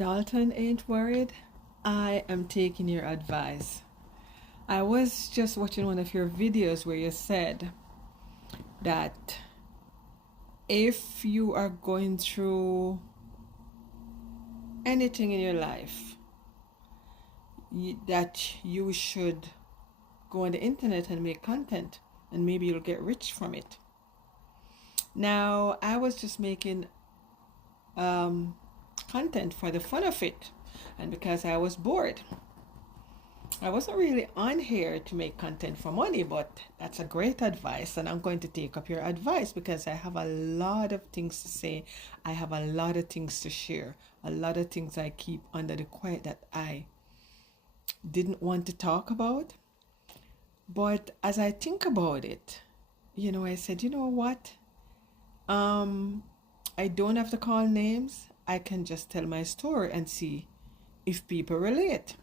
Dalton ain't worried. I am taking your advice. I was just watching one of your videos where you said that if you are going through anything in your life, that you should go on the internet and make content and maybe you'll get rich from it. Now, I was just making content for the fun of it and because I was bored. I wasn't really on here to make content for money, but that's a great advice, and I'm going to take up your advice because I have a lot of things to say. I have a lot of things to share, a lot of things I keep under the quiet that I didn't want to talk about. But as I think about it, I said, you know what? I don't have to call names. I can just tell my story and see if people relate.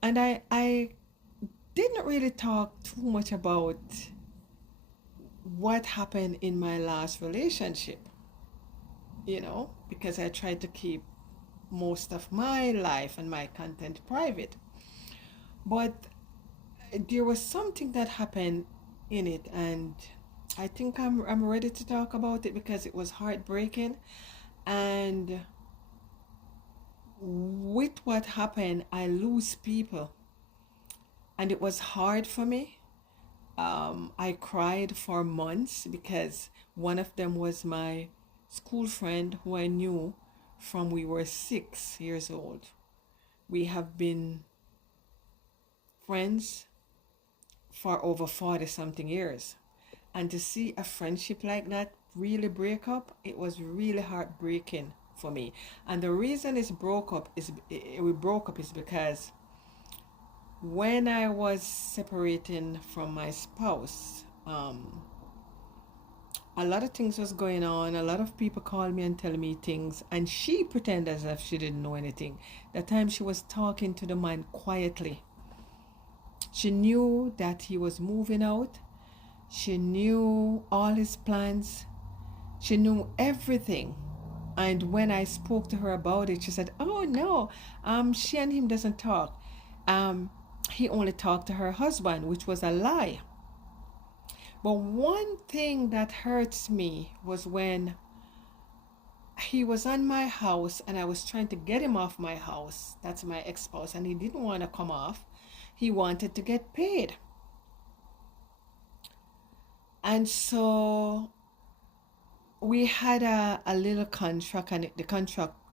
And I didn't really talk too much about what happened in my last relationship, because I tried to keep most of my life and my content private. But there was something that happened in it, and I think I'm ready to talk about it because it was heartbreaking. And with what happened, I lose people, and it was hard for me. I cried for months because one of them was my school friend who I knew from we were 6 years old. We have been friends for over 40 something years. And to see a friendship like that really break up, it was really heartbreaking for me. And the reason we broke up is because when I was separating from my spouse, a lot of things was going on. A lot of people called me and tell me things, and she pretended as if she didn't know anything. That time she was talking to the man quietly. She knew that he was moving out. She knew all his plans. She knew everything. And when I spoke to her about it, she said, "Oh no, she and him doesn't talk. He only talked to her husband," which was a lie. But one thing that hurts me was when he was on my house and I was trying to get him off my house. That's my ex-spouse, and he didn't want to come off. He wanted to get paid. And so we had a little contract, and the contract